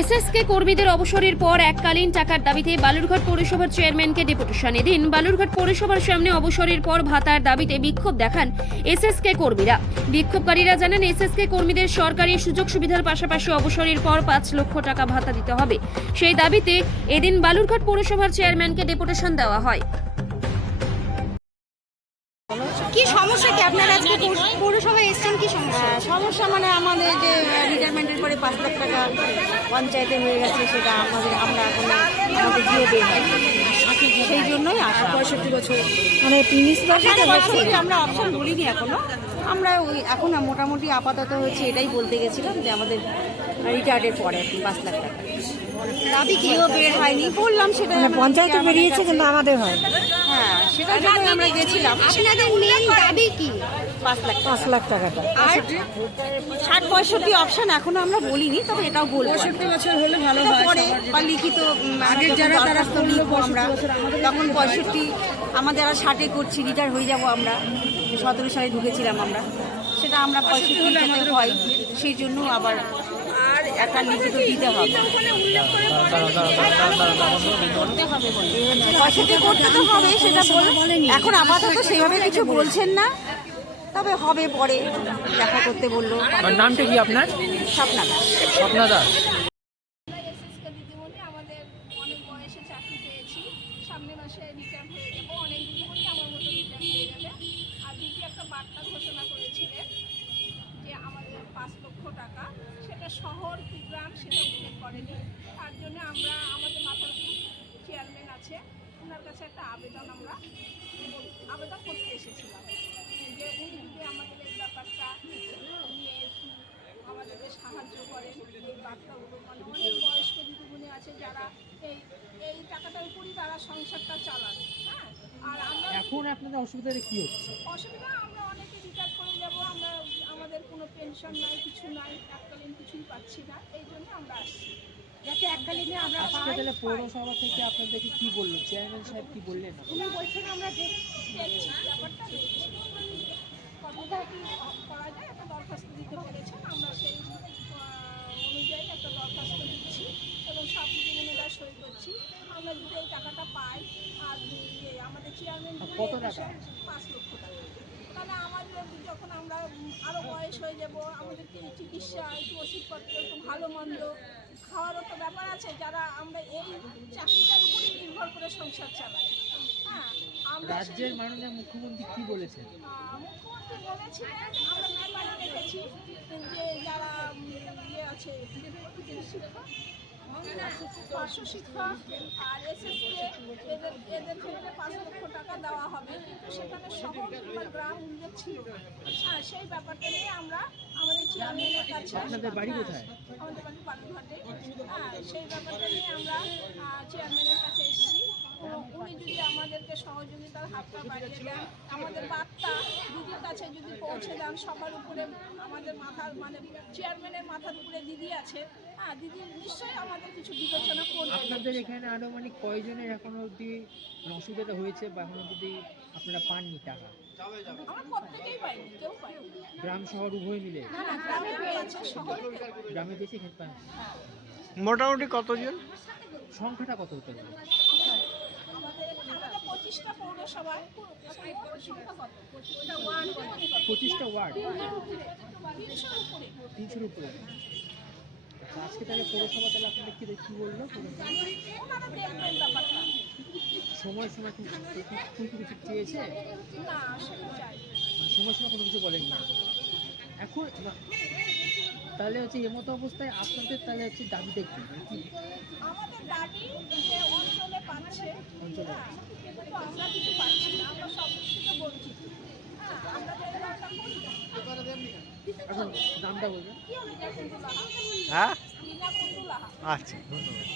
SSK কর্মীদের অবসরের পর এককালীন টাকার দাবিতে বালুরঘাট পৌরসভার চেয়ারম্যানকে ডেপুটেশন এদিন বালুরঘাট পৌরসভার সামনে অবসরের পর ভাতার দাবিতে বিক্ষোভ দেখান এসএসকে কর্মীরা। বিক্ষোভকারীরা জানান, এসএসকে কর্মীদের সরকারি সুযোগ সুবিধার পাশাপাশি অবসরের পর পাঁচ লক্ষ টাকা ভাতা দিতে হবে। সেই দাবিতে এদিন বালুরঘাট পৌরসভার চেয়ারম্যানকে ডেপুটেশন দেওয়া হয়। কি সমস্যা কি আপনারা পৌরসভায় এসছেন কি সমস্যা? হ্যাঁ, সমস্যা মানে আমাদের যে রিটায়ারমেন্টের পরে পাঁচ লাখ টাকা পঞ্চায়েতে হয়ে গেছে সেটা আমাদের আমরা এখন আমাদের দিয়ে দেয় সেই জন্যই আসা পঁয়ষট্টি বছর। মানে আমরা অপশন বলিনি এখনও। আমরা ওই এখন মোটামুটি আপাতত হচ্ছে এটাই বলতে গেছিলাম যে আমাদের রিটায়ার্ডের পরে আর কি পাঁচ লাখ টাকা। দাবি কিও বের হয়নি বললাম সেটা পঞ্চায়েতে বেরিয়েছে কিন্তু আমাদের হয়। হ্যাঁ সেটার জন্য আমরা গেছিলাম। আপনাদের মেন পাঁচ লাখ টাকাটা। আর ষাট পঁয়ষট্টি অপশন এখনও আমরা বলিনি তবে এটাও বলব। পঁয়ষট্টি বছর হলে ভালো পরে বা লিখিত আগের যারা তারা তো লিখব আমরা তখন পঁয়ষট্টি আমরা যারা ষাটে করছি রিটায়ার হয়ে যাব আমরা। সতেরো সালে ঢুকেছিলাম আমরা। সেটা আমরা পঁয়ষট্টি হয়। সেই জন্য আবার আর একটা লিখিত দিতে হবে। পঁয়ষট্টি করতে তো হবে সেটা বলে এখন আপাতত সেইভাবে কিছু বলছেন না। তবে হবে পরে দেখা করতে বলল। আর নামটা কি আপনার? স্বপ্না স্বপ্না দাস। এসএসকে আমাদের অনেক বয়সে চাকরি পেয়েছি সামনের মাসে রিটার্ন হয়ে যাব অনেক দিদিমণি আমার মতো রিটার্ন হয়ে যাবে আর দিদি একটা বার্তা ঘোষণা করেছিলেন যে আমাদের পাঁচ লক্ষ টাকা সেটা শহর কি গ্রাম সেটা উল্লেখ করেনি তার জন্য আমরা আমাদের মাথার চেয়ারম্যান আছে ওনার কাছে একটা আবেদন আমরা আবেদন করতে এসেছিলাম যে উনি যদি আমাদের এই ব্যাপারটা নিয়ে একটু আমাদেরকে সাহায্য করেন এই বার্তাগুলো মানে অনেক বয়স্ক দিদিমণি আছে যারা এই এই টাকাটার উপরই তারা সংসারটা চালান হ্যাঁ? আর আমরা এখন আপনাদের অসুবিধাটা কি হচ্ছে? অসুবিধা আমরা অনেকে রিটায়ার করে যাব আমরা আমাদের কোনো পেনশন নাই কিছু নাই এককালীন কিছুই পাচ্ছি না এই জন্য আমরা আসছি। যাতে এককালীনে আমরা আজকে তাহলে পৌরসভা থেকে আপনাদেরকে কি বলল চেয়ারম্যান সাহেব কি বললেন? উনি বলছেন আমরা দেখছি কতটা কি করা যায় একটা দরখাস্ত দিতে বলেছেন আমরা সেই আহ, অনুযায়ী একটা দরখাস্ত দিচ্ছি এবং সব দিদিমণিরা সই করছি আমরা যদি এই টাকাটা পাই আর ইয়ে, আমাদের চেয়ারম্যান আর কত টাকা? তাহলে যখন আমরা উম, আরও বয়স হয়ে যাব আমাদের চিকিৎসা একটু ওষুধপত্র একটু ভালো মন্দ খাওয়ারও তো ব্যাপার আছে যারা আমরা এই চাকরিটার উপরে নির্ভর করে সংসার চালাই। হ্যাঁ রাজ্যের মাননীয় মুখ্যমন্ত্রী কি বলেছেন? মুখ্যমন্ত্রী বলেছিলেন আমরা যে যারা উম, ইয়ে আছে শিক্ষক পার্শ্ব শিক্ষক আর এসএসকে এদের এদের ক্ষেত্রে পাঁচ লক্ষ টাকা দেওয়া হবে। কিন্তু সেখানে শহর কিংবা গ্রাম উল্লেখ ছিল। হ্যাঁ সেই ব্যাপারটা নিয়ে আমরা আমাদের চেয়ারম্যানের কাছে আপনাদের বাড়ি কোথায়? হ্যাঁ, আমাদের বাড়ি বালুরঘাটে হ্যাঁ সেই ব্যাপারটা নিয়ে আমরা চেয়ারম্যানের কাছে এসেছি যদি আমাদেরকে সহযোগিতার হাতটা বাড়িয়ে দেন আমাদের বার্তা দিদির কাছে যদি পৌঁছে দেন সবার উপরে আমাদের মাথার মানে চেয়ারম্যানের মাথার উপরে দিদি আছে হ্যাঁ দিদি নিশ্চয়ই আমাদের কিছু বিবেচনা করবে। আপনাদের এখানে আনুমানিক কয়জনের এখনও অবধি অসুবিধা হয়েছে বা এখনও অবধি আপনারা পাননি টাকা? আমরা প্রত্যেকেই পাইনি কেউ পাইনি। গ্রাম শহর উভয় মিলে? না না গ্রামে পেয়েছে শহরে গ্রামে বেশি এখানে পান মোটামুটি কতজন? সংখ্যাটা কত হতে পারে পঁচিশটা পৌরসভায় পঁচিশটা ওয়ার্ড? তিনশোর উপরে। আচ্ছা, আজকে তাহলে পৌরসভা তাহলে আপনাদের কি কি বলল? দেখবেন সময় সময় কি কি- কি কি কিছু চেয়েছে? সময় সময় কোনো কিছু বলেন। না এখন তাহলে হচ্ছে এমতো অবস্থায় আপনাদের তাহলে হচ্ছে দাবিটা কি? মানে আমাদের দাবি যে অঞ্চলে পাচ্ছে অঞ্চলে। হ্যাঁ, কিন্তু আমরা কিছু পাচ্ছি না আমরা সব কিছু তো বঞ্চিত হ্যাঁ আমরা তো এই ব্যাপারটা করি না। এখন নামটা বলবেন কি হবে লীনা কুণ্ডু লাহা হ্যাঁ? আচ্ছা ধন্যবাদ।